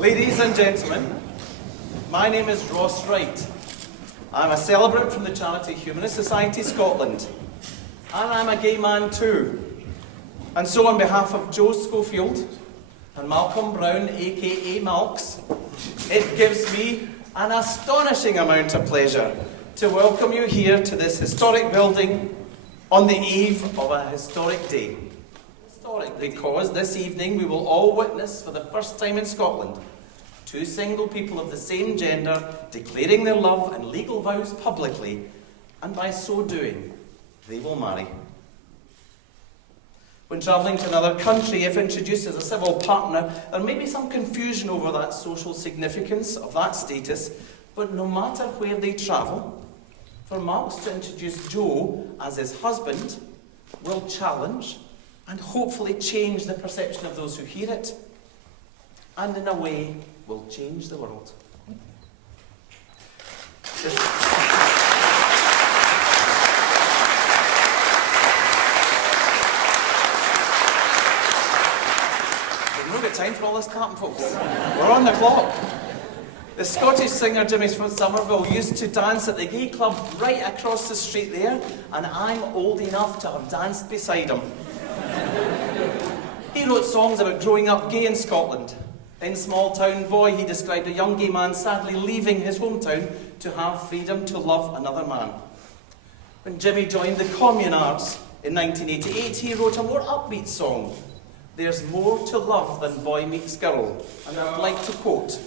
Ladies and gentlemen, my name is Ross Wright. I'm a celebrant from the charity Humanist Society Scotland. And I'm a gay man too. And so on behalf of Joe Schofield and Malcolm Brown, aka Malx, it gives me an astonishing amount of pleasure to welcome you here to this historic building on the eve of a historic day. Historic because this evening we will all witness for the first time in Scotland two single people of the same gender declaring their love and legal vows publicly, and by so doing, they will marry. When travelling to another country, if introduced as a civil partner, there may be some confusion over that social significance of that status, but no matter where they travel, for Malx to introduce Joe as his husband will challenge and hopefully change the perception of those who hear it, and in a way will change the world. We've not got time for all this clapping, folks. We're on the clock. The Scottish singer Jimmy from Somerville used to dance at the gay club right across the street there, and I'm old enough to have danced beside him. He wrote songs about growing up gay in Scotland. In Small Town Boy, he described a young gay man sadly leaving his hometown to have freedom to love another man. When Jimmy joined the Communards in 1988, he wrote a more upbeat song, "There's more to love than boy meets girl," and I'd like to quote,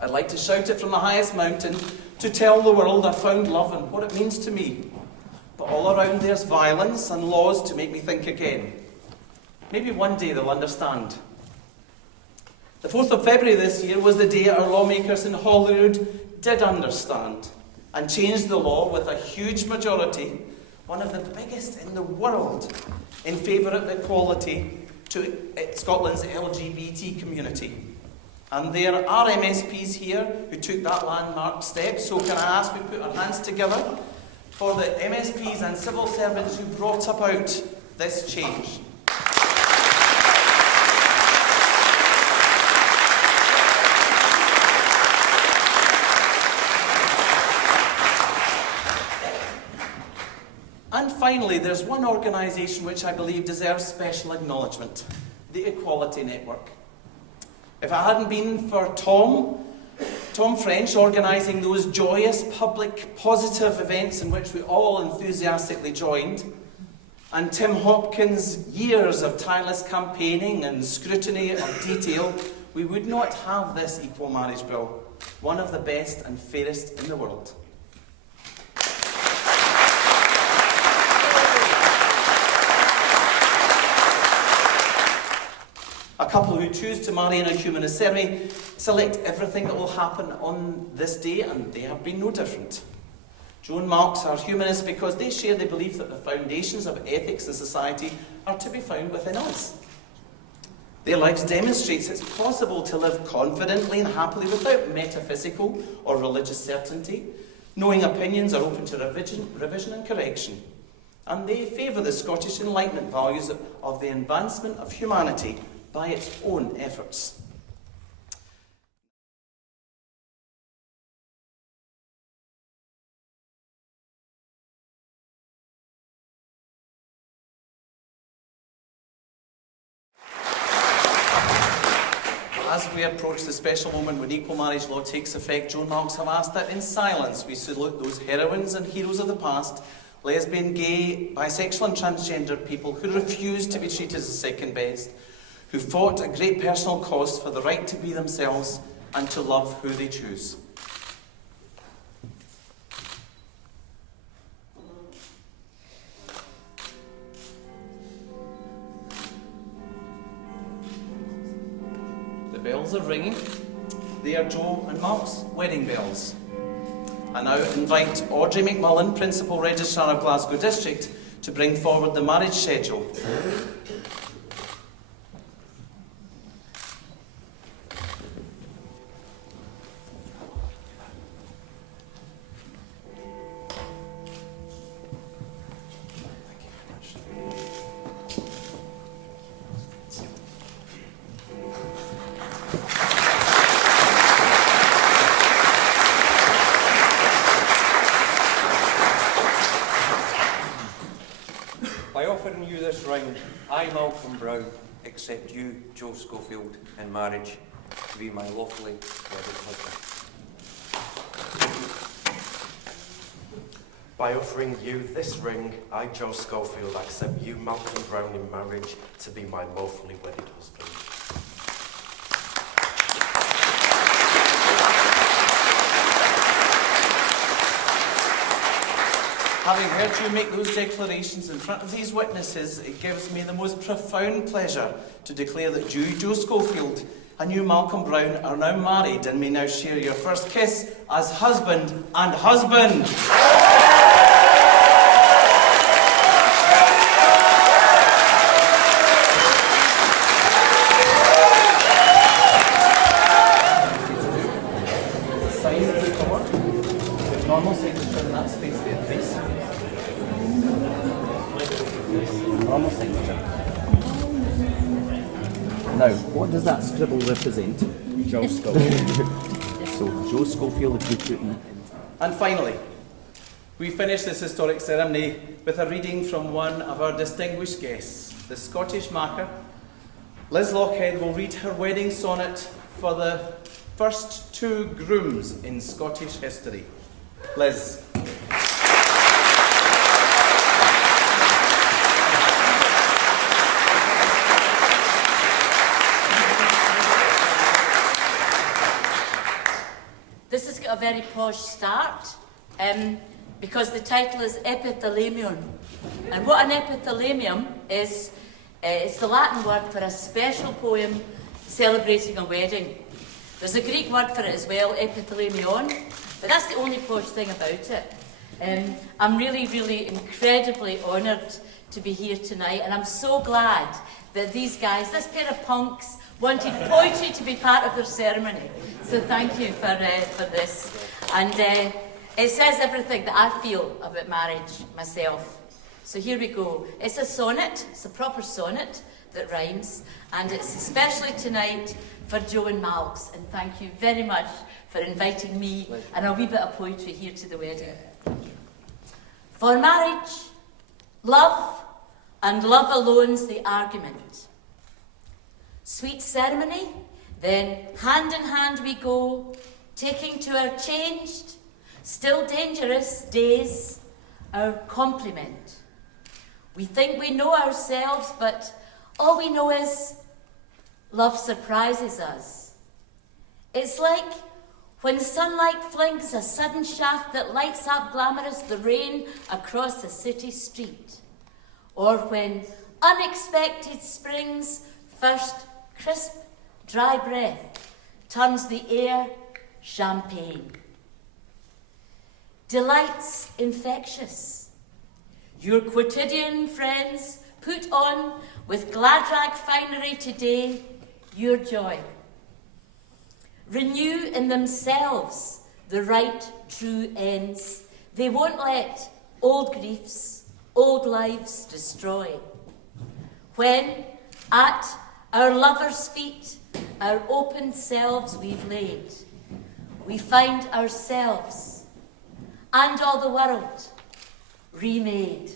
"I'd like to shout it from the highest mountain to tell the world I found love and what it means to me. But all around there's violence and laws to make me think again. Maybe one day they'll understand." The 4th of February this year was the day our lawmakers in Holyrood did understand and changed the law with a huge majority, one of the biggest in the world, in favour of equality to Scotland's LGBT community. And there are MSPs here who took that landmark step, so can I ask we put our hands together for the MSPs and civil servants who brought about this change. And finally, there's one organisation which I believe deserves special acknowledgement, the Equality Network. If it hadn't been for Tom French organising those joyous, public, positive events in which we all enthusiastically joined, and Tim Hopkins' years of tireless campaigning and scrutiny of detail, we would not have this equal marriage bill, one of the best and fairest in the world. A couple who choose to marry in a humanist ceremony select everything that will happen on this day, and they have been no different. Joe and Malx are humanists because they share the belief that the foundations of ethics in society are to be found within us. Their lives demonstrates it's possible to live confidently and happily without metaphysical or religious certainty, knowing opinions are open to revision and correction. And they favour the Scottish Enlightenment values of the advancement of humanity by its own efforts. As we approach the special moment when equal marriage law takes effect, Joe and Malx have asked that in silence we salute those heroines and heroes of the past, lesbian, gay, bisexual and transgender people who refused to be treated as second best, who fought a great personal cost for the right to be themselves and to love who they choose. The bells are ringing. They are Joe and Malx's wedding bells. I now invite Audrey McMullen, Principal Registrar of Glasgow District, to bring forward the marriage schedule. accept you, Joe Schofield, in marriage to be my lawfully wedded husband. By offering you this ring, I, Joe Schofield, accept you, Malcolm Brown, in marriage to be my lawfully wedded husband. Having heard you make those declarations in front of these witnesses, it gives me the most profound pleasure to declare that you, Joe Schofield, and you, Malcolm Brown, are now married and may now share your first kiss as husband and husband. Sign the paperwork. With normal signature in that space there, please. Normal signature. Now, what does that scribble represent? Joe Schofield. So, Joe Schofield, if you put in. And finally, we finish this historic ceremony with a reading from one of our distinguished guests, the Scottish Makar. Liz Lochead will read her wedding sonnet for the first two grooms in Scottish history. Liz. This has got a very posh start because the title is Epithalamium. And what an epithalamium is, it's the Latin word for a special poem celebrating a wedding. There's a Greek word for it as well, epithalamion, but that's the only posh thing about it. I'm really, really incredibly honoured to be here tonight, and I'm so glad that these guys, this pair of punks, wanted poetry to be part of their ceremony. So thank you for this. And it says everything that I feel about marriage myself. So here we go. It's a sonnet, it's a proper sonnet that rhymes, and it's especially tonight for Joe and Malx. And thank you very much for inviting me and a wee bit of poetry here to the wedding. For marriage, love, and love alone's the argument. Sweet ceremony, then hand in hand we go, taking to our changed, still dangerous days our compliment. We think we know ourselves, but all we know is love surprises us. It's like when sunlight flings a sudden shaft that lights up glamorous the rain across a city street, or when unexpected spring's first crisp, dry breath turns the air champagne. Delight's infectious. Your quotidian friends put on with glad rag finery today your joy. Renew in themselves the right true ends. They won't let old griefs, old lives destroy. When at our lovers' feet, our open selves we've laid, we find ourselves and all the world remade.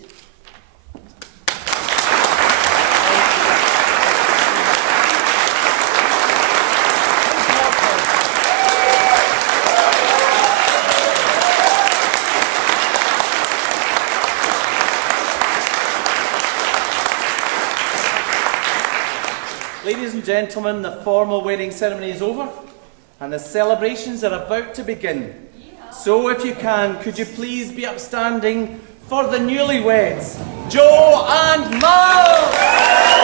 Ladies and gentlemen, the formal wedding ceremony is over and the celebrations are about to begin. So if you can, could you please be upstanding for the newlyweds, Joe and Malx?